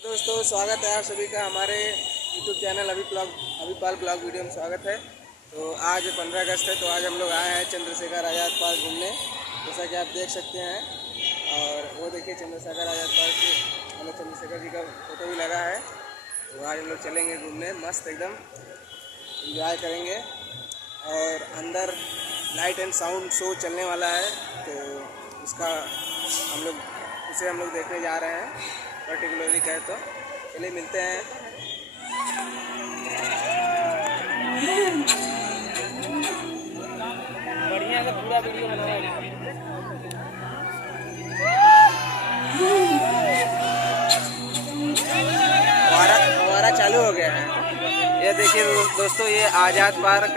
दोस्तों स्वागत है आप सभी का हमारे YouTube चैनल अभिपाल ब्लॉग वीडियो में स्वागत है। तो आज 15 अगस्त है, तो आज हम लोग आए हैं चंद्रशेखर आज़ाद पार्क घूमने, जैसा कि आप देख सकते हैं। और वो देखिए चंद्रशेखर आज़ाद पार्क मतलब चंद्रशेखर जी का फोटो भी लगा है। तो आज हम लोग चलेंगे घूमने, मस्त एकदम इंजॉय करेंगे। और अंदर लाइट एंड साउंड शो चलने वाला है, तो उसका हम लोग देखने जा रहे हैं पर्टिकुलरली कहे तो। चलिए मिलते हैं। बढ़िया से पूरा वीडियो बनाएंगे। फव्वारा चालू हो गया है। ये देखिए दोस्तों, ये आज़ाद पार्क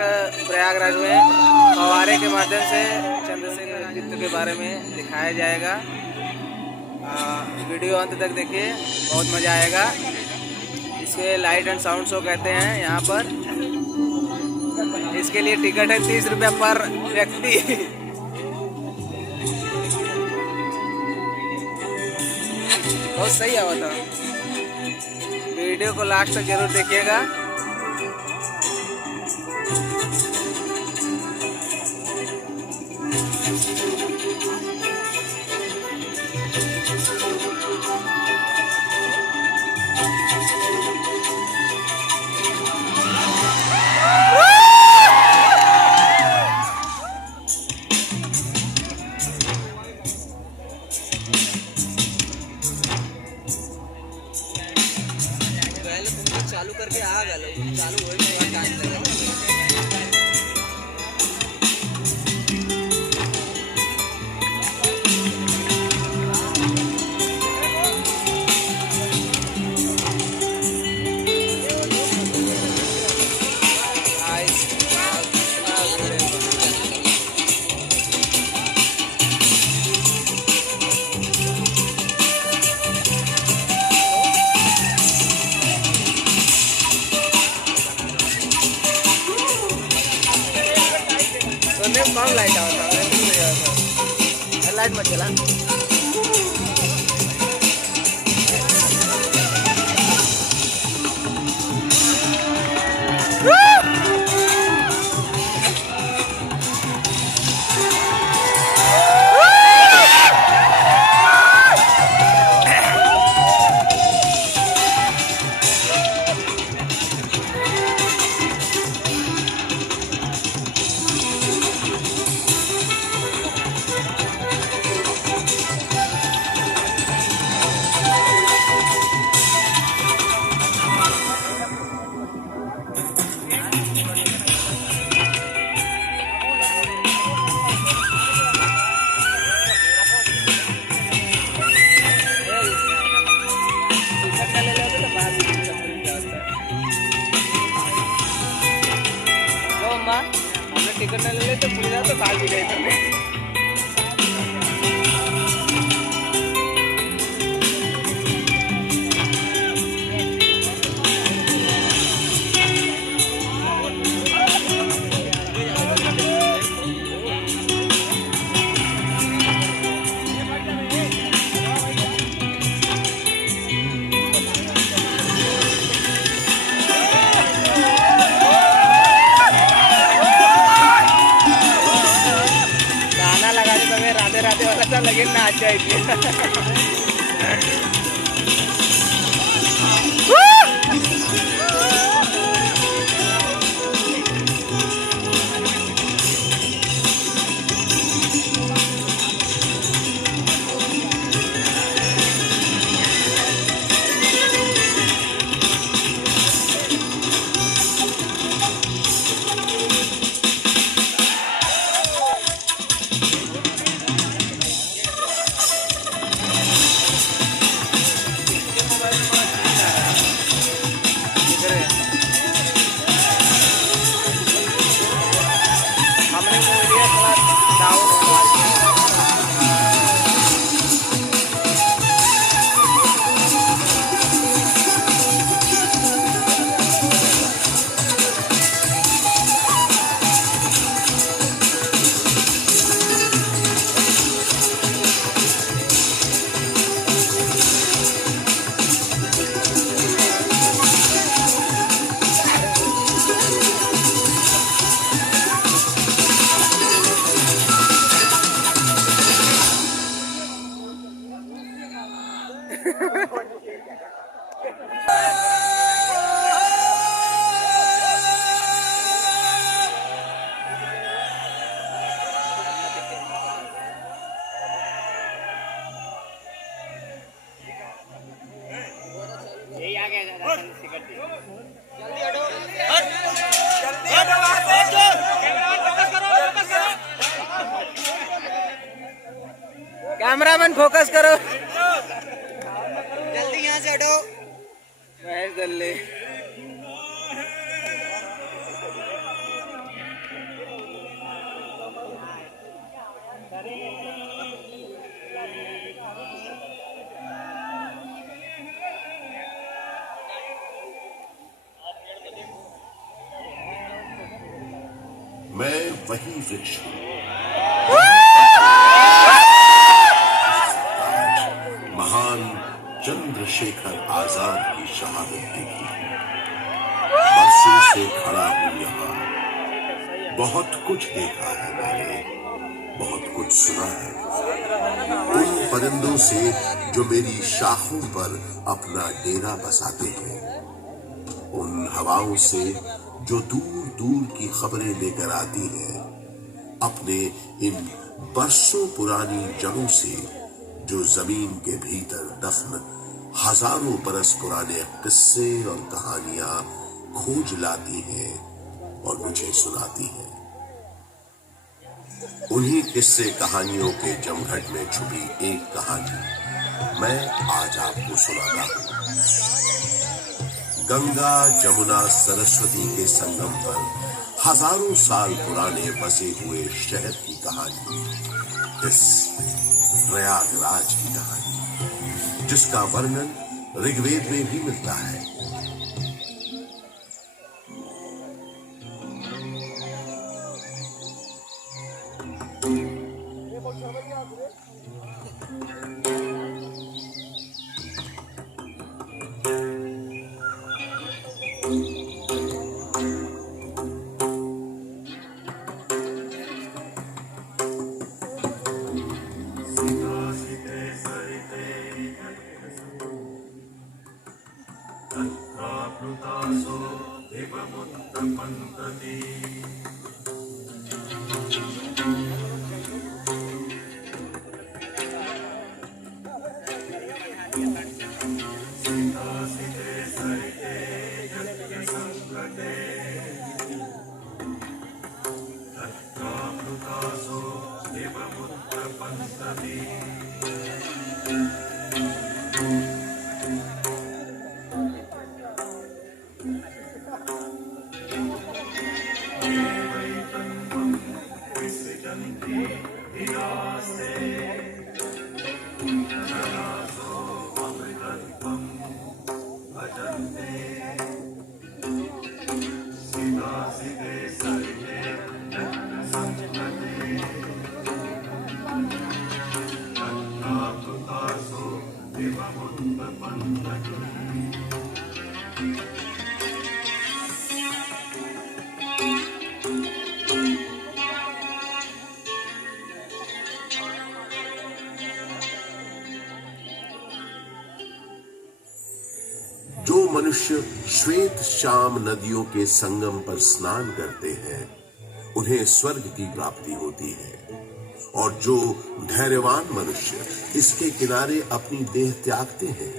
प्रयागराज में फव्वारे के माध्यम से चंद्रशेखर व्यक्तित्व के बारे में दिखाया जाएगा। वीडियो अंत तक देखिए, बहुत मज़ा आएगा। इसके लाइट एंड साउंड शो कहते हैं यहाँ पर। इसके लिए टिकट है 30 रुपये पर व्यक्ति। बहुत सही आवा था। वीडियो को लास्ट तक जरूर देखिएगा। चालू करके आ गए, चालू होने के बाद टाइम लगेगा। कम लाइट आता है, लाइट मत चला। हमने टिकट नहीं ले तो पूरी रात तो भाग भी गए थे। राधे राधे वाला सा लगे ना अच्छा यही आ गया दादा टिकट दी जल्दी हटो जल्दी हटो वहां से कैमरा फोकस करो कैमरामैन फोकस करो जल्दी यहां से हटो महेश दल्ले मैं वही वृक्ष हूँ महान चंद्रशेखर आजाद की शहादत देखी। बरसों से खड़ा हूँ यहाँ, बहुत कुछ देखा है मैंने, बहुत कुछ सुना है। उन परिंदों से जो मेरी शाखों पर अपना डेरा बसाते हैं, उन हवाओं से जो दूर दूर की खबरें लेकर आती हैं, अपने इन बरसों पुरानी जड़ों से जो जमीन के भीतर दफन हजारों बरस पुराने किस्से और कहानियां खोज लाती हैं और मुझे सुनाती हैं। उन्हीं किस्से कहानियों के जमघट में छुपी एक कहानी मैं आज आपको सुनाता हूं। गंगा जमुना सरस्वती के संगम पर हजारों साल पुराने बसे हुए शहर की कहानी, इस प्रयागराज की कहानी, जिसका वर्णन ऋग्वेद में भी मिलता है। जो मनुष्य श्वेत श्याम नदियों के संगम पर स्नान करते हैं, उन्हें स्वर्ग की प्राप्ति होती है, और जो धैर्यवान मनुष्य इसके किनारे अपनी देह त्यागते हैं,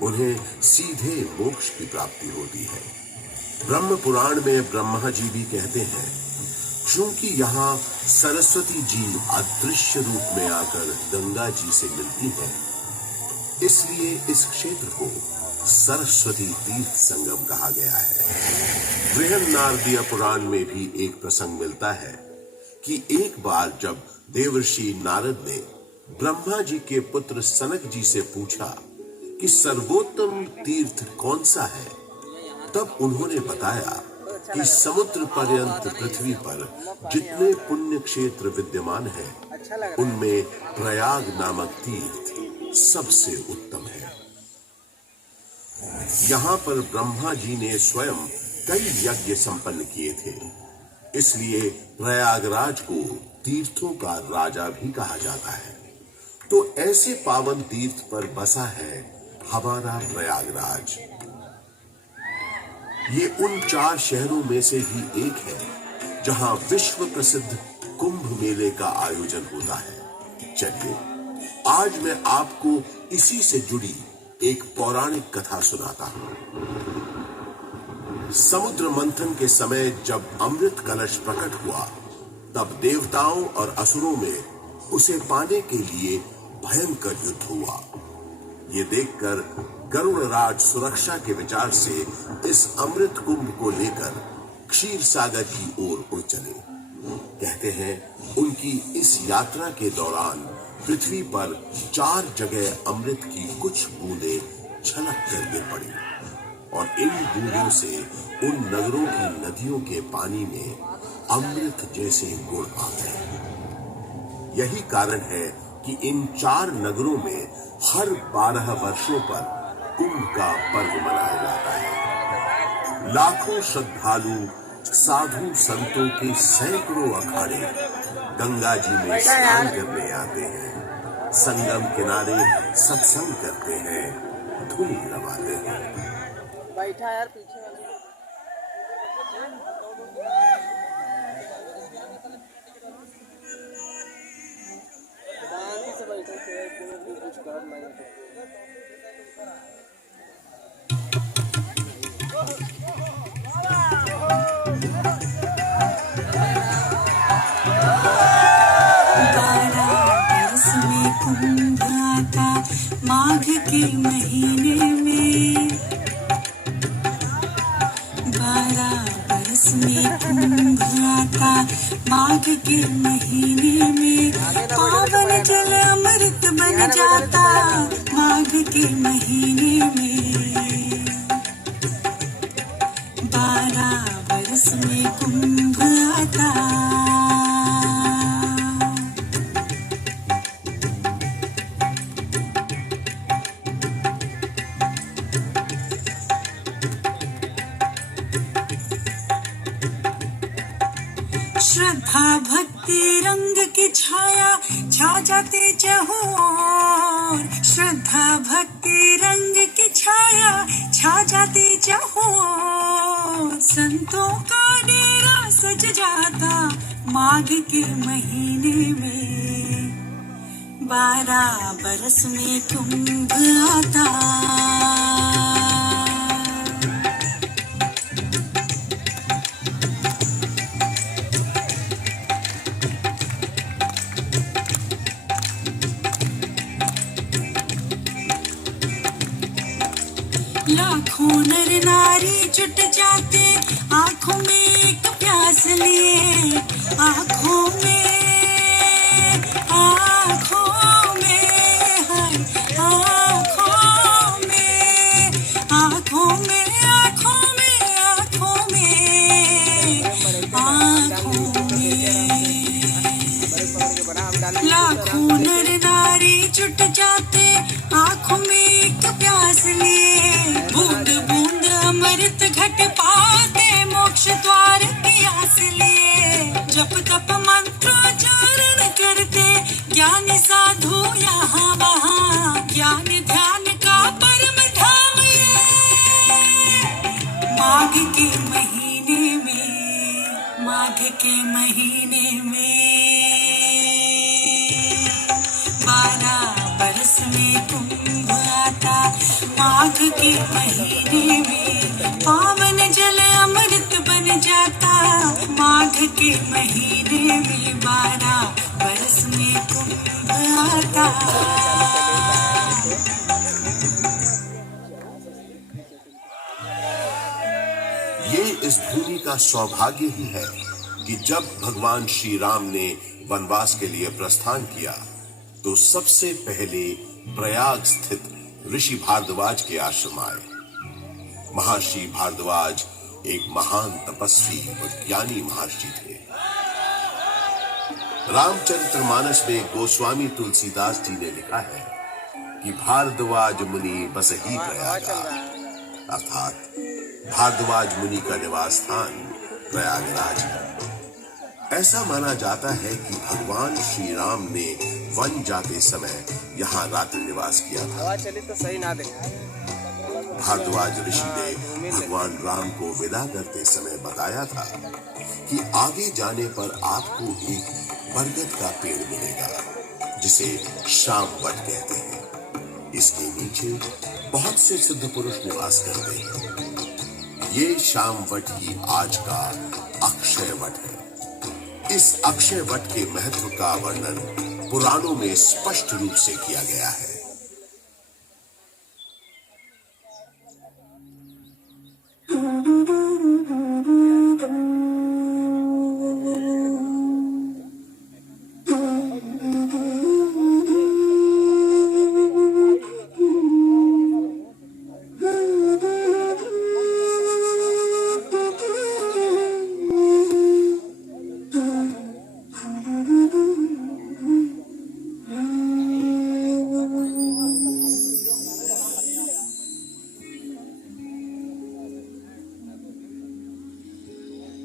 उन्हें सीधे मोक्ष की प्राप्ति होती है। ब्रह्म पुराण में ब्रह्मा जी भी कहते हैं, क्योंकि यहाँ सरस्वती जी अदृश्य रूप में आकर गंगा जी से मिलती है, इसलिए इस क्षेत्र को सरस्वती तीर्थ संगम कहा गया है। बृहन्नारदीय पुराण में भी एक प्रसंग मिलता है कि एक बार जब देवर्षि नारद ने ब्रह्मा जी के पुत्र सनक जी से पूछा कि सर्वोत्तम तीर्थ कौन सा है, तब उन्होंने बताया कि समुद्र पर्यंत पृथ्वी पर जितने पुण्य क्षेत्र विद्यमान हैं, उनमें प्रयाग नामक तीर्थ सबसे उत्तम है। यहाँ पर ब्रह्मा जी ने स्वयं कई यज्ञ संपन्न किए थे, इसलिए प्रयागराज को तीर्थों का राजा भी कहा जाता है। तो ऐसे पावन तीर्थ पर बसा है हमारा प्रयागराज। ये उन 4 शहरों में से ही एक है जहां विश्व प्रसिद्ध कुंभ मेले का आयोजन होता है। चलिए आज मैं आपको इसी से जुड़ी एक पौराणिक कथा सुनाता हूं। समुद्र मंथन के समय जब अमृत कलश प्रकट हुआ, तब देवताओं और असुरों में उसे पाने के लिए भयंकर युद्ध हुआ। ये देखकर गरुड़राज सुरक्षा के विचार से इस अमृत कुंभ को लेकर क्षीर सागर की ओर उड़ चले। कहते हैं उनकी इस यात्रा के दौरान पृथ्वी पर 4 जगह अमृत की कुछ बूंदें छलक कर गिर पड़ी और इन बूंदों से उन नगरों की नदियों के पानी में अमृत जैसे गुण आ गए। यही कारण है कि इन 4 नगरों में हर 12 वर्षों पर कुंभ का पर्व मनाया जाता है। लाखों श्रद्धालु साधु संतों के सैकड़ों अखाड़े गंगा जी में स्नान करने आते हैं, संगम किनारे सत्संग करते हैं, धूम रमाते हैं। बैठा यार पीछे शांति से बैठे थे, कुछ कर नहीं। कुंभ आता माघ के महीने में, 12 बरस में कुंभ आता माघ के महीने में। पावन जल अमृत बन जाता माघ के महीने में। 12 बरस में कुंभ आता। श्रद्धा भक्ति रंग की छाया छा जाते चहुओर। श्रद्धा भक्ति रंग की छाया छा जाते चहुओर। संतों का डेरा सज जाता माघ के महीने में। 12 बरस में कुंभ आता। लाखों नर नारी जुट जाते आंखों में एक प्यास लिए। आंखों में आंखों में हर आंखों में आंखों में आंखों में आंखों में आंखों में। लाखों नर नारी जुट जाते आंखों में एक प्यास लिए। बूंद बूंद अमृत घट पाते मोक्ष द्वार की आस लिए। जप तप मंत्रोच्चारण करते ज्ञानी साधु यहाँ वहाँ। ज्ञान ध्यान का परम धाम ये माघ के महीने में। माघ के महीने में 12 बरस में कुंभ आता माघ के महीने में। पावन जल अमृत बन जाता माघ के महीने में। 12 बरस में कुंभ आता। ये इस भूमि का सौभाग्य ही है कि जब भगवान श्री राम ने वनवास के लिए प्रस्थान किया, तो सबसे पहले प्रयाग स्थित ऋषि भारद्वाज के आश्रम आए। महर्षि भारद्वाज एक महान तपस्वी और ज्ञानी महर्षि थे। रामचरितमानस में गोस्वामी तुलसीदास जी ने लिखा है कि भारद्वाज मुनि बसहि प्रयागा, अर्थात भारद्वाज मुनि का निवास स्थान प्रयागराज है। ऐसा माना जाता है कि भगवान श्री राम ने वन जाते समय यहाँ रात्रि निवास किया था। हवा चली तो सही ना देखा। भारद्वाज ऋषि ने भगवान राम को विदा करते समय बताया था कि आगे जाने पर आपको एक बरगद का पेड़ मिलेगा जिसे शाम वट कहते हैं। इसके नीचे बहुत से सिद्ध पुरुष निवास करते हैं। ये शाम वट ही आज का अक्षय वट है। इस अक्षय वट के महत्व का वर्णन पुराणों में स्पष्ट रूप से किया गया है।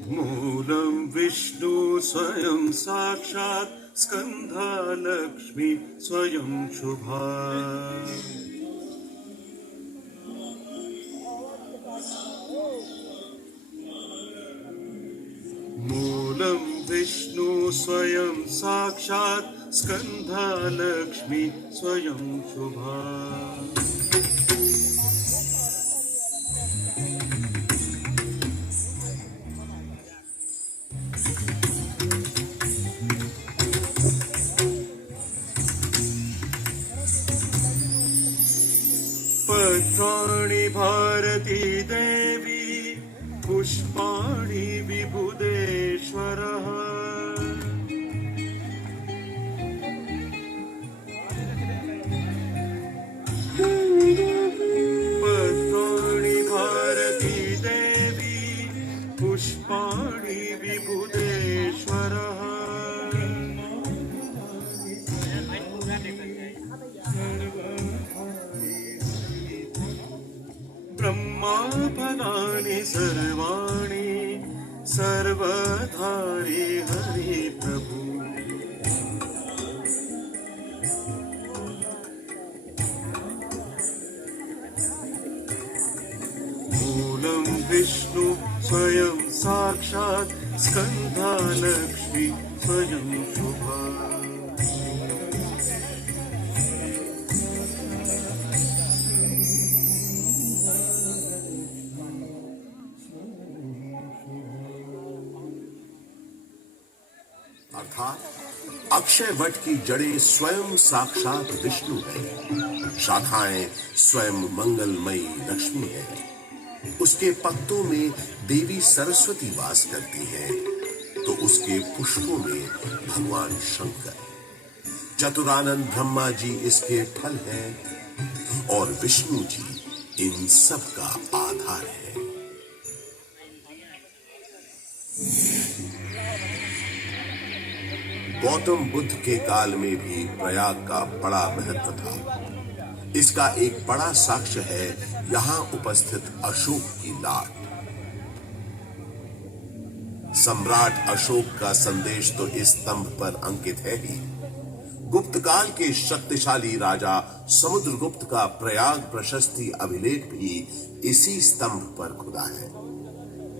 मूलं विष्णु स्वयं साक्षात् स्कन्धा लक्ष्मी स्वयं शुभा। मूलं विष्णु स्वयं साक्षात् स्कन्धा लक्ष्मी स्वयं शुभा। पत्राणि भारती देवी पुष्पाणि विबुधेश्वरः। पत्राणि भारती देवी पुष्पाणि विबुधेश्वरः। ब्रह्मा फलानि सर्वाणि सर्वधारे हरि प्रभु। मूलं विष्णु स्वयं साक्षात् स्कन्धा लक्ष्मी स्वयं शुभा। अर्थात अक्षय वट की जड़ें स्वयं साक्षात विष्णु है, शाखाएं स्वयं मंगलमयी लक्ष्मी है। उसके पत्तों में देवी सरस्वती वास करती हैं, तो उसके पुष्पों में भगवान शंकर। चतुरानंद ब्रह्मा जी इसके फल हैं और विष्णु जी इन सब का आधार है। गौतम बुद्ध के काल में भी प्रयाग का बड़ा महत्व था। इसका एक बड़ा साक्ष्य है यहां उपस्थित अशोक की लाट। सम्राट अशोक का संदेश तो इस स्तंभ पर अंकित है ही। गुप्त काल के शक्तिशाली राजा समुद्रगुप्त का प्रयाग प्रशस्ति अभिलेख भी इसी स्तंभ पर खुदा है।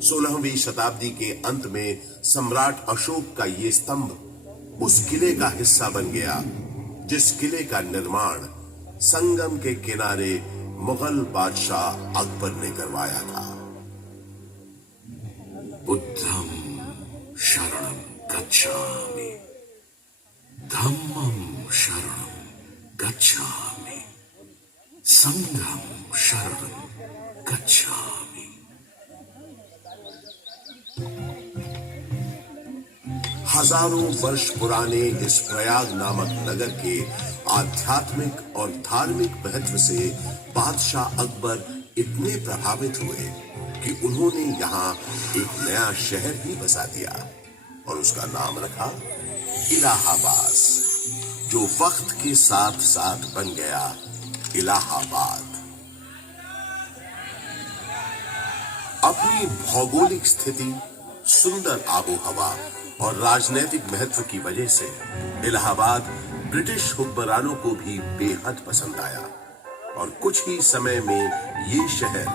16वीं शताब्दी के अंत में सम्राट अशोक का ये स्तंभ उस किले का हिस्सा बन गया जिस किले का निर्माण संगम के किनारे मुगल बादशाह अकबर ने करवाया था। बुद्धं शरणं गच्छामि, धम्मं शरणं गच्छामि, संघं शरणं गच्छामि। हजारों वर्ष पुराने इस प्रयाग नामक नगर के आध्यात्मिक और धार्मिक महत्व से बादशाह अकबर इतने प्रभावित हुए कि उन्होंने यहाँ एक नया शहर ही बसा दिया और उसका नाम रखा इलाहाबाद, जो वक्त के साथ साथ बन गया इलाहाबाद। अपनी भौगोलिक स्थिति, सुंदर आबोहवा और राजनीतिक महत्व की वजह से इलाहाबाद ब्रिटिश हुक्मरानों को भी बेहद पसंद आया और कुछ ही समय में ये शहर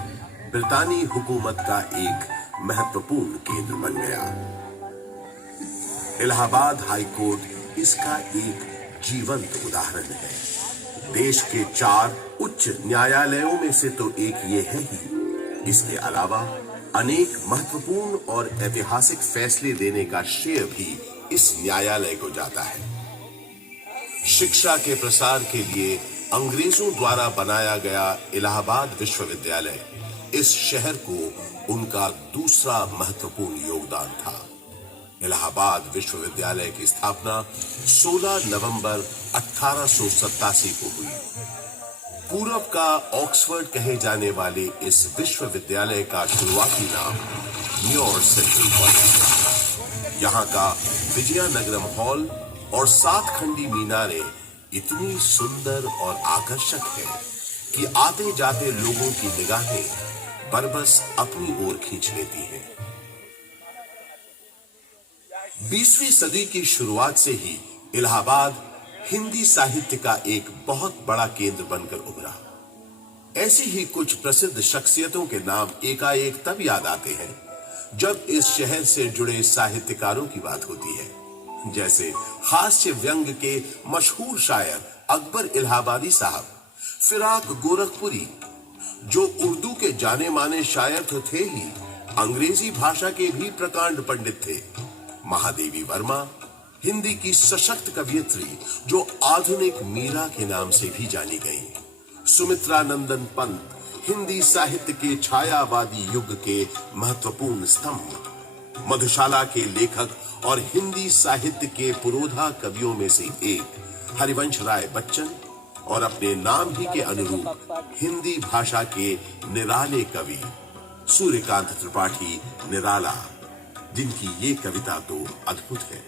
ब्रितानी हुकूमत का एक महत्वपूर्ण केंद्र बन गया। इलाहाबाद हाई कोर्ट इसका एक जीवंत उदाहरण है। देश के 4 उच्च न्यायालयों में से तो एक ये है ही। इसके अलावा अनेक महत्वपूर्ण और ऐतिहासिक फैसले देने का श्रेय भी इस न्यायालय को जाता है। शिक्षा के प्रसार के लिए अंग्रेजों द्वारा बनाया गया इलाहाबाद विश्वविद्यालय इस शहर को उनका दूसरा महत्वपूर्ण योगदान था। इलाहाबाद विश्वविद्यालय की स्थापना 16 नवंबर 1887 को हुई। पूर्व का ऑक्सफोर्ड कहे जाने वाले इस विश्वविद्यालय का शुरुआती नाम न्यूयॉर्क सेंट्रल कॉलेज था। यहाँ का विजयनगरम हॉल और 7 खंडी मीनारें इतनी सुंदर और आकर्षक है कि आते जाते लोगों की निगाहें बरबस अपनी ओर खींच लेती हैं। 20वीं सदी की शुरुआत से ही इलाहाबाद हिंदी साहित्य का एक बहुत बड़ा केंद्र बनकर उभरा। ऐसी ही कुछ प्रसिद्ध शख्सियतों के नाम एकाएक तब याद आते हैं जब इस शहर से जुड़े साहित्यकारों की बात होती है, जैसे हास्य व्यंग के मशहूर शायर अकबर इलाहाबादी साहब, फिराक गोरखपुरी जो उर्दू के जाने माने शायर तो थे ही, अंग्रेजी भाषा के भी प्रकांड पंडित थे, महादेवी वर्मा हिंदी की सशक्त कवियत्री जो आधुनिक मीरा के नाम से भी जानी गई, सुमित्रा नंदन पंत हिंदी साहित्य के छायावादी युग के महत्वपूर्ण स्तंभ, मधुशाला के लेखक और हिंदी साहित्य के पुरोधा कवियों में से एक हरिवंश राय बच्चन और अपने नाम ही के अनुरूप हिंदी भाषा के निराले कवि सूर्यकांत त्रिपाठी निराला, जिनकी ये कविता तो अद्भुत है।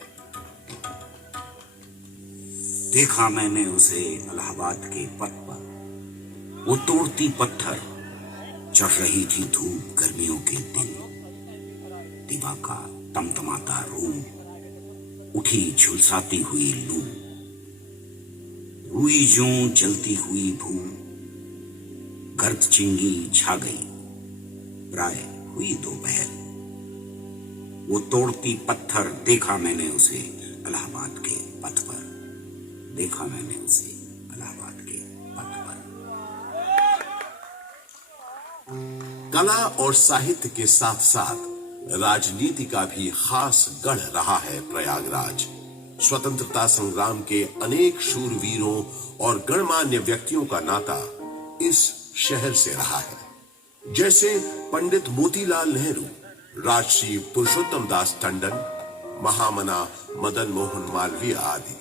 देखा मैंने उसे इलाहाबाद के पथ पर, वो तोड़ती पत्थर, चढ़ रही थी धूप गर्मियों के दिन, दिवा का तमतमाता रूप, उठी झुलसाती हुई लू, रुई ज्यों जलती हुई भू, गर्द चिंगी छा गई, प्राय हुई दोपहर, वो तोड़ती पत्थर, देखा मैंने उसे इलाहाबाद के पथ पर, देखा मैंने उसे इलाहाबाद के पथ पर। कला और साहित्य के साथ साथ राजनीति का भी खास गढ़ रहा है प्रयागराज। स्वतंत्रता संग्राम के अनेक शूरवीरों और गणमान्य व्यक्तियों का नाता इस शहर से रहा है, जैसे पंडित मोतीलाल नेहरू, राजश्री पुरुषोत्तम दास टंडन, महामना मदन मोहन मालवीय आदि।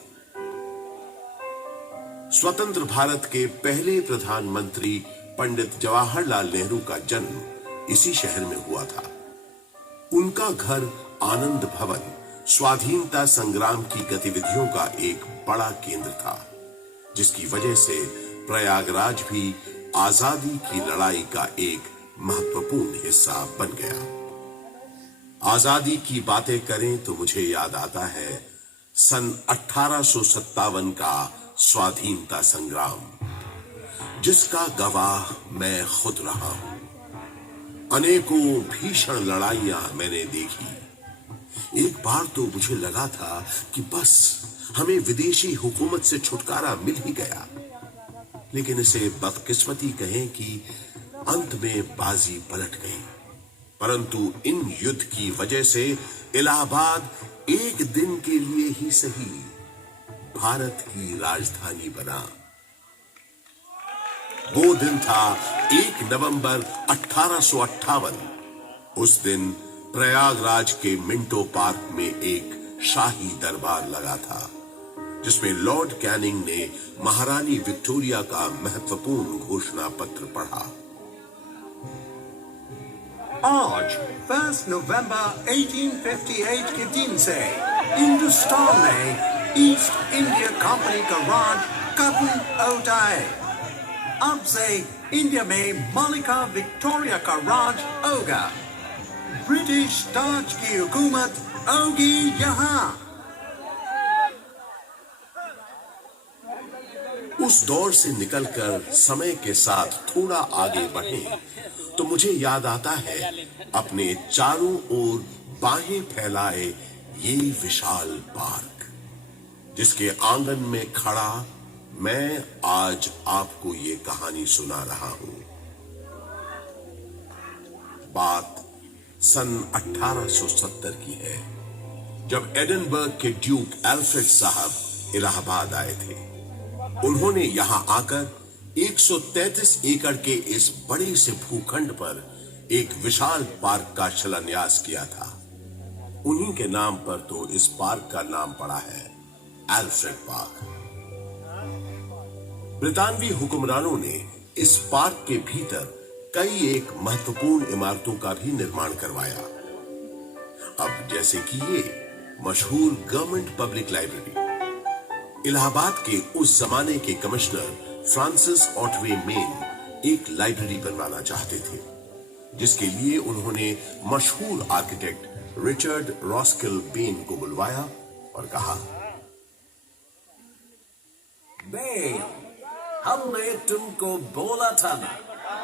स्वतंत्र भारत के पहले प्रधानमंत्री पंडित जवाहरलाल नेहरू का जन्म इसी शहर में हुआ था। उनका घर आनंद भवन स्वाधीनता संग्राम की गतिविधियों का एक बड़ा केंद्र था, जिसकी वजह से प्रयागराज भी आजादी की लड़ाई का एक महत्वपूर्ण हिस्सा बन गया। आजादी की बातें करें तो मुझे याद आता है सन 1857 का स्वाधीनता संग्राम, जिसका गवाह मैं खुद रहा हूं। अनेकों भीषण लड़ाइयां मैंने देखी। एक बार तो मुझे लगा था कि बस हमें विदेशी हुकूमत से छुटकारा मिल ही गया, लेकिन इसे बदकिस्मती कहें कि अंत में बाजी पलट गई। परंतु इन युद्ध की वजह से इलाहाबाद एक दिन के लिए ही सही भारत की राजधानी बना। वो दिन था 1 नवंबर 1858। उस दिन प्रयागराज के मिंटो पार्क में एक शाही दरबार लगा था, जिसमें लॉर्ड कैनिंग ने महारानी विक्टोरिया का महत्वपूर्ण घोषणा पत्र पढ़ा। आज 1 नवंबर 1858 के दिन से हिंदुस्तान में ईस्ट इंडिया कंपनी का राज खत्म हो जाए। अब से इंडिया में मलिका विक्टोरिया का राज होगा। ब्रिटिश ताज की हुकूमत होगी यहाँ। उस दौर से निकलकर समय के साथ थोड़ा आगे बढ़े तो मुझे याद आता है अपने चारों ओर बाहें फैलाए ये विशाल पार्क, जिसके आंगन में खड़ा मैं आज आपको ये कहानी सुना रहा हूं। बात सन 1870 की है, जब एडिनबर्ग के ड्यूक एल्फ्रेड साहब इलाहाबाद आए थे। उन्होंने यहां आकर 133 एकड़ के इस बड़े से भूखंड पर एक विशाल पार्क का शिलान्यास किया था। उन्हीं के नाम पर तो इस पार्क का नाम पड़ा है एल्फ्रेड पार्क। ब्रितानवी हुक्मरानों ने इस पार्क के भीतर कई एक महत्वपूर्ण इमारतों का भी निर्माण करवाया। अब जैसे कि ये मशहूर गवर्नमेंट पब्लिक लाइब्रेरी। इलाहाबाद के उस जमाने के कमिश्नर फ्रांसिस ऑटवे मेन एक लाइब्रेरी बनवाना चाहते थे, जिसके लिए उन्होंने मशहूर आर्किटेक्ट रिचर्ड रॉस्किल बेन को बुलवाया और कहा, बेन, हमने तुमको बोला था ना,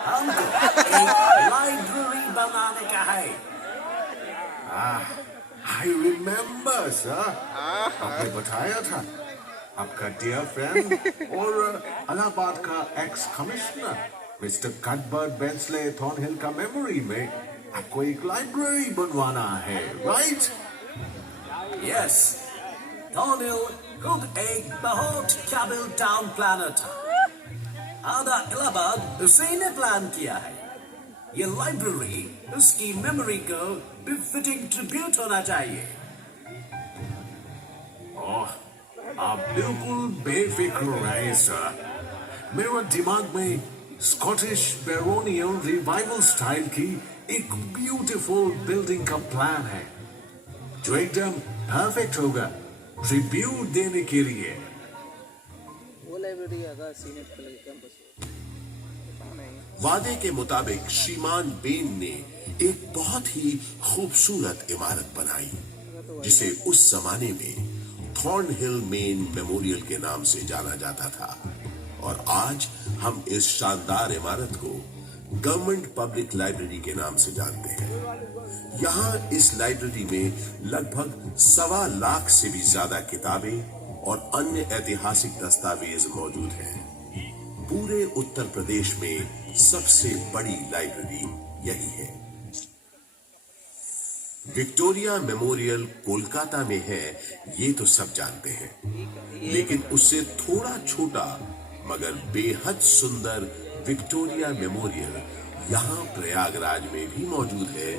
हमको एक लाइब्रेरी बनाने का है। I remember, sir. आपने बताया था आपका डियर फ्रेंड और इलाहाबाद का एक्स कमिश्नर मिस्टर कटबर्ट बेंसले थॉर्नहिल का मेमोरी में आपको एक लाइब्रेरी बनवाना है, राइट? यस, थॉर्नहिल खुद एक बहुत काबिल टाउन प्लानर था। आधा इलाहाबाद उसी ने प्लान किया है। ये लाइब्रेरी उसकी मेमोरी को बिफिटिंग ट्रिब्यूट होना चाहिए। आप बिल्कुल बेफिक्र रहे सर। मेरे दिमाग में स्कॉटिश बैरोनियल रिवाइवल स्टाइल की एक ब्यूटीफुल बिल्डिंग का प्लान है, जो एकदम परफेक्ट होगा ट्रिब्यूट देने के लिए। वो लाइब्रेरी आगा सीनेट कैंपस। वादे के मुताबिक श्रीमान बेन ने एक बहुत ही खूबसूरत इमारत बनाई, जिसे उस जमाने में थॉर्नहिल मेन मेमोरियल के नाम से जाना जाता था। और आज हम इस शानदार इमारत को गवर्नमेंट पब्लिक लाइब्रेरी के नाम से जानते हैं। यहाँ इस लाइब्रेरी में लगभग 1.25 लाख से भी ज्यादा किताबें और अन्य ऐतिहासिक दस्तावेज मौजूद हैं। पूरे उत्तर प्रदेश में सबसे बड़ी लाइब्रेरी यही है। विक्टोरिया मेमोरियल कोलकाता में है, ये तो सब जानते हैं, लेकिन उससे थोड़ा छोटा मगर बेहद सुंदर विक्टोरिया मेमोरियल यहाँ प्रयागराज में भी मौजूद है।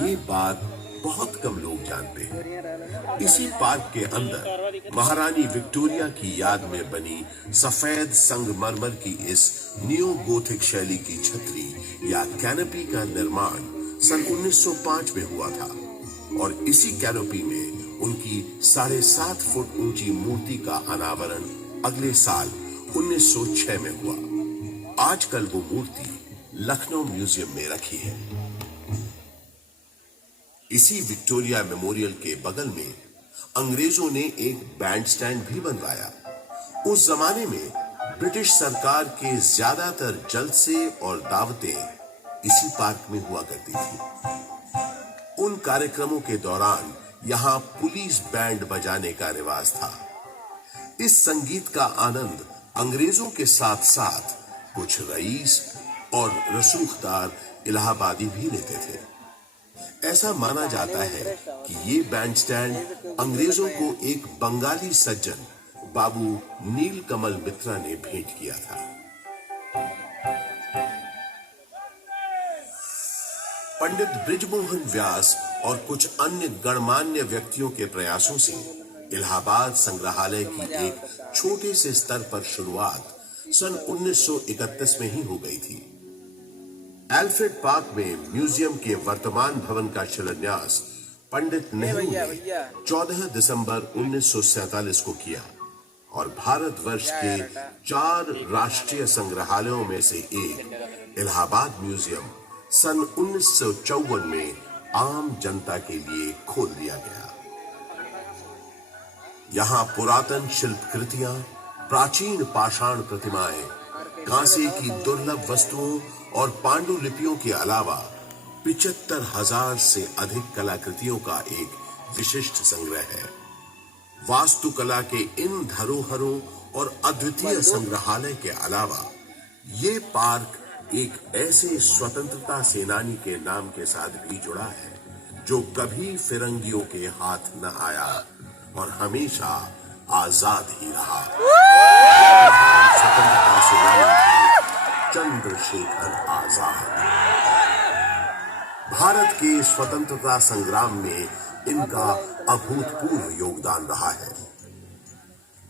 ये बात बहुत कम लोग जानते हैं। इसी पार्क के अंदर महारानी विक्टोरिया की याद में बनी सफेद संगमरमर की इस नियो गोथिक शैली की छतरी या कैनोपी का निर्माण सन 1905 में हुआ था, और इसी कैनोपी में उनकी 7.5 फुट ऊंची मूर्ति का अनावरण अगले साल 1906 में हुआ। आजकल वो मूर्ति लखनऊ म्यूजियम में रखी है। इसी विक्टोरिया मेमोरियल के बगल में अंग्रेजों ने एक बैंड स्टैंड भी बनवाया। उस जमाने में ब्रिटिश सरकार के ज्यादातर जलसे और दावतें इसी पार्क में हुआ करती थी। उन कार्यक्रमों के दौरान यहां पुलिस बैंड बजाने का रिवाज था। इस संगीत का आनंद अंग्रेजों के साथ साथ कुछ रईस और रसूखदार इलाहाबादी भी लेते थे। ऐसा माना जाता है कि ये बैंड स्टैंड अंग्रेजों को एक बंगाली सज्जन बाबू नीलकमल मित्रा ने भेंट किया था। पंडित बृजमोहन व्यास और कुछ अन्य गणमान्य व्यक्तियों के प्रयासों से इलाहाबाद संग्रहालय की एक छोटे से स्तर पर शुरुआत सन 1931 में ही हो गई थी। एल्फ्रेड पार्क में म्यूजियम के वर्तमान भवन का शिलान्यास पंडित नेहरू ने 14 दिसंबर 1947 को किया और भारतवर्ष के 4 राष्ट्रीय संग्रहालयों में से एक इलाहाबाद म्यूजियम सन 1954 में आम जनता के लिए खोल दिया गया। यहाँ पुरातन शिल्पकृतियां, प्राचीन पाषाण प्रतिमाएं, कांसे की दुर्लभ वस्तुओं और पांडुलिपियों के अलावा 75,000 से अधिक कलाकृतियों का एक विशिष्ट संग्रह है। वास्तुकला के इन धरोहरों और अद्वितीय संग्रहालय के अलावा ये पार्क एक ऐसे स्वतंत्रता सेनानी के नाम के साथ भी जुड़ा है जो कभी फिरंगियों के हाथ न आया और हमेशा आजाद ही रहा। महान स्वतंत्रता सेनानी चंद्रशेखर आजाद। भारत के स्वतंत्रता संग्राम में इनका अभूतपूर्व योगदान रहा है।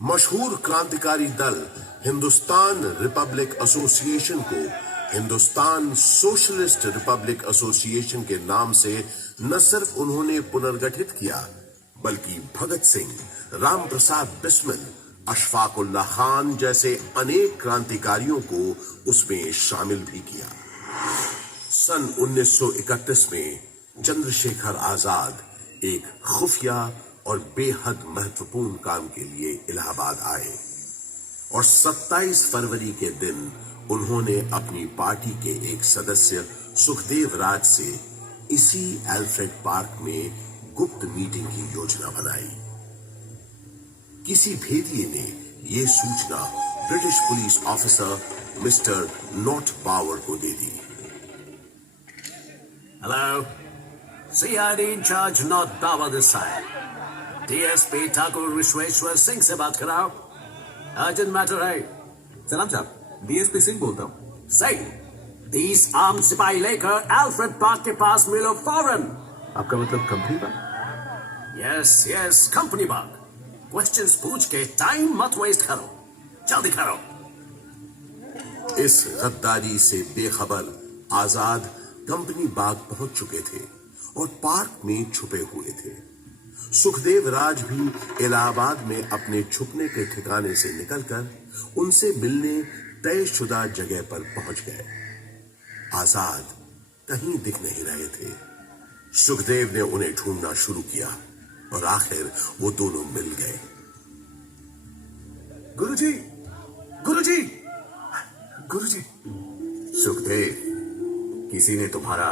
मशहूर क्रांतिकारी दल हिंदुस्तान रिपब्लिक एसोसिएशन को हिंदुस्तान सोशलिस्ट रिपब्लिक एसोसिएशन के नाम से न सिर्फ उन्होंने पुनर्गठित किया, बल्कि भगत सिंह, राम प्रसाद बिस्मिल, अशफाक उल्लाह खान जैसे अनेक क्रांतिकारियों को उसमें शामिल भी किया। सन 1931 में चंद्रशेखर आजाद एक खुफिया और बेहद महत्वपूर्ण काम के लिए इलाहाबाद आए और 27 फरवरी के दिन उन्होंने अपनी पार्टी के एक सदस्य सुखदेव राज से इसी अल्फ्रेड पार्क में गुप्त मीटिंग की योजना बनाई। किसी भेदिए ने यह सूचना British police officer mister Nott Bower को दे दी। Hello, CID in charge Nott Bower this side. DSP Thakur Vishweshwar Singh से बात कराओ। अर्जेंट मैटर है। सलाम साहब, DSP सिंह बोलता हूँ। सिंह, 30 आर्म सिपाही लेकर अल्फ्रेड पार्क के पास मिलो फौरन। आपका मतलब कंपनी का? यस, कंपनी बाग। क्वेश्चंस पूछ के टाइम मत वेस्ट करो, जल्दी करो। इस गद्दारी से बेखबर आजाद कंपनी बाग पहुंच चुके थे और पार्क में छुपे हुए थे। सुखदेव राज भी इलाहाबाद में अपने छुपने के ठिकाने से निकलकर उनसे मिलने तयशुदा जगह पर पहुंच गए। आजाद कहीं दिख नहीं रहे थे। सुखदेव ने उन्हें ढूंढना शुरू किया और आखिर वो दोनों मिल गए। गुरुजी, गुरुजी, गुरुजी। सुखदेव, किसी ने तुम्हारा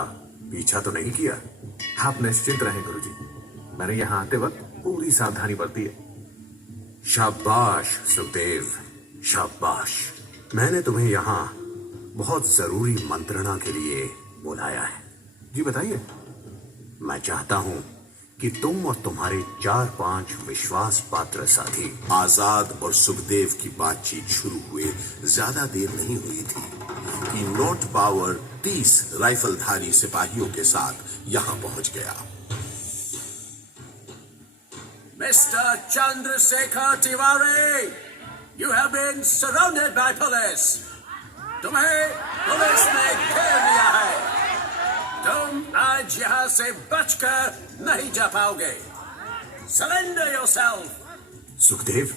पीछा तो नहीं किया? आप निश्चिंत रहें गुरुजी, मैंने यहाँ आते वक्त पूरी सावधानी बरती है। शाबाश सुखदेव, शाबाश। मैंने तुम्हें यहाँ बहुत जरूरी मंत्रणा के लिए बुलाया है। जी बताइए। मैं चाहता हूं कि तुम और तुम्हारे 4-5 विश्वास पात्र साथी। आजाद और सुखदेव की बातचीत शुरू हुए ज्यादा देर नहीं हुई थी कि नॉट बावर 30 राइफलधारी सिपाहियों के साथ यहां पहुंच गया। Mister Chandrashekhar Tiwari, you have been surrounded by police. तुम्हें पुलिस ने घेर लिया है। तुम आज यहां से बचकर नहीं जा पाओगे। Surrender yourself. सुखदेव,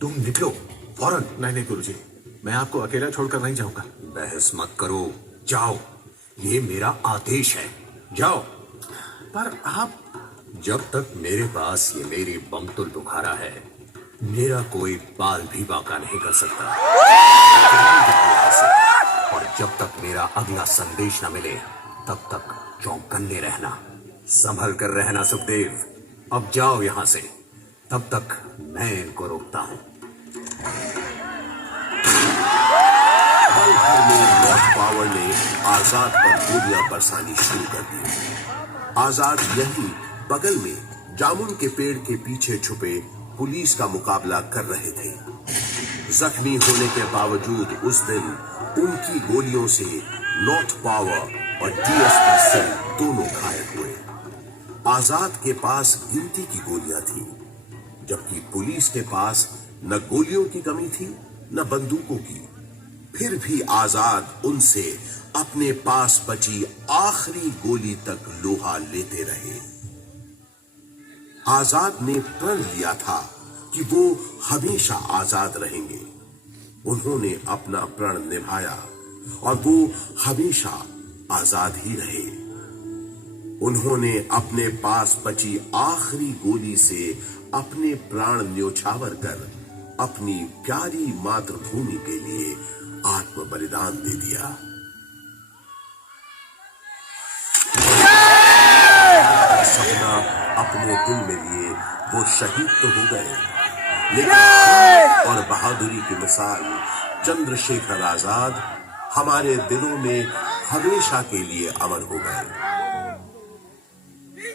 तुम निकलो फौरन। नहीं गुरुजी, मैं आपको अकेला छोड़कर नहीं जाऊंगा। बहस मत करो, जाओ, ये मेरा आदेश है, जाओ। पर आप, जब तक मेरे पास ये मेरी बमतुल बुखारा है, मेरा कोई बाल भी बांका नहीं कर सकता। और जब तक मेरा अगला संदेश न मिले, तब तक चौकन्ने रहना, संभल कर रहना। सुखदेव, अब जाओ यहां से, तब तक मैं इनको रोकता हूं। पल भर में नॉट बावर ने आजाद पर गोलियां बरसानी शुरू कर दी। आजाद यही बगल में जामुन के पेड़ के पीछे छुपे पुलिस का मुकाबला कर रहे थे। जख्मी होने के बावजूद उस दिन उनकी गोलियों से नॉट बावर और DSP सिंह दोनों घायल हुए। आजाद के पास गिनती की गोलियां थी, जबकि पुलिस के पास न गोलियों की कमी थी न बंदूकों की। फिर भी आजाद उनसे अपने पास बची आखिरी गोली तक लोहा लेते रहे। आजाद ने प्रण लिया था कि वो हमेशा आजाद रहेंगे। उन्होंने अपना प्रण निभाया और वो हमेशा आजाद ही रहे। उन्होंने अपने पास बची आखिरी गोली से अपने प्राण न्योछावर कर अपनी प्यारी मातृभूमि के लिए आत्म बलिदान दे दिया। सपना अपने दिल में लिए वो शहीद तो हो गए, लेकिन और बहादुरी की मिसाल चंद्रशेखर आजाद हमारे दिलों में हमेशा के लिए अमर हो गए।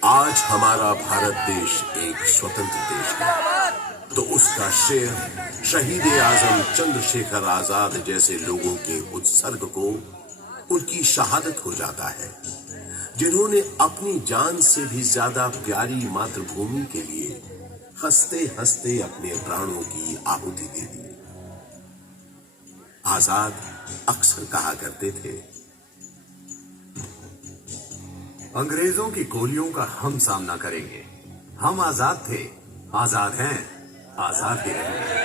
आज हमारा भारत देश एक स्वतंत्र देश है, तो उसका श्रेय शहीद आजम चंद्रशेखर आजाद जैसे लोगों के उत्सर्ग को, उनकी शहादत हो जाता है, जिन्होंने अपनी जान से भी ज्यादा प्यारी मातृभूमि के लिए हंसते हंसते अपने प्राणों की आहुति दे दी। आजाद अक्सर कहा करते थे, अंग्रेजों की गोलियों का हम सामना करेंगे। हम आजाद थे, आजाद हैं, आजाद ही रहेंगे।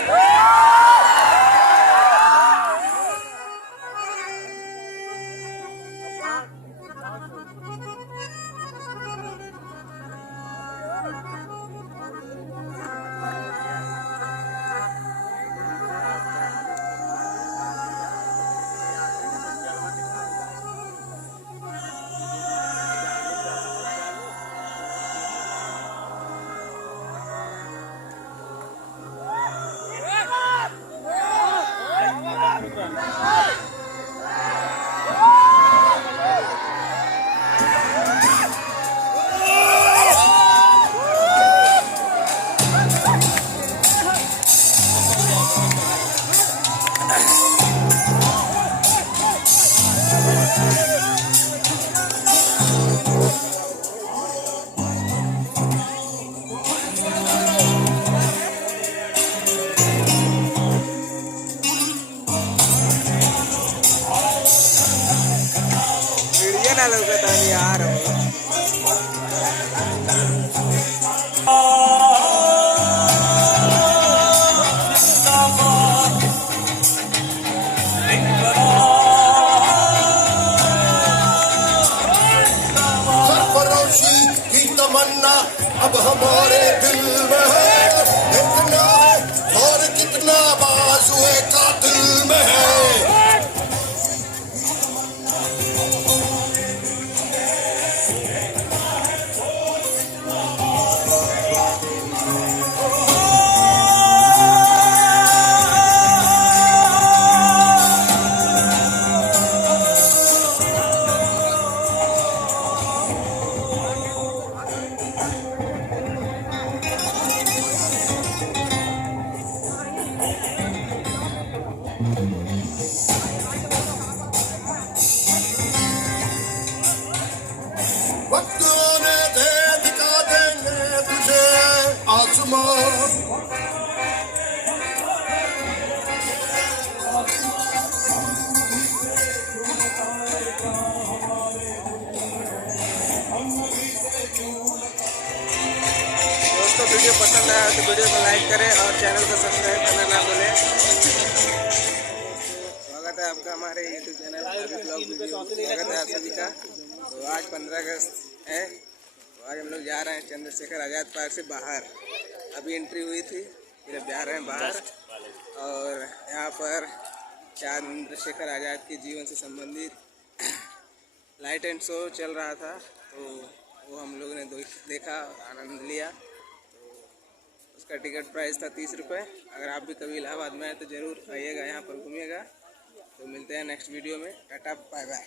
ना लगता है यार। सरफरोशी की तमन्ना अब हमारे दिल में है, इतना है और कितना बाजुए कातिल में है। वक्त आने दे, दिखा देंगे तुझे आसमां। दोस्तों वीडियो पसंद आया तो वीडियो को लाइक करें और चैनल को सब्सक्राइब करना ना भूलें। स्वागत है आपका हमारे यूट्यूब चैनल अभी ब्लॉग वीडियो। स्वागत है आप सभी का। तो आज 15 अगस्त है, तो आज हम लोग जा रहे हैं चंद्रशेखर आज़ाद पार्क से बाहर। अभी एंट्री हुई थी, फिर अब जा रहे हैं बाहर। और यहाँ पर चंद्रशेखर आज़ाद के जीवन से संबंधित लाइट एंड शो चल रहा था, तो वो हम लोगों ने देखा, आनंद लिया। तो उसका टिकट प्राइस था 30 रुपये। अगर आप भी कभी इलाहाबाद में आए तो ज़रूर आइएगा, यहाँ पर घूमिएगा। तो मिलते हैं नेक्स्ट वीडियो में। Tata bye bye.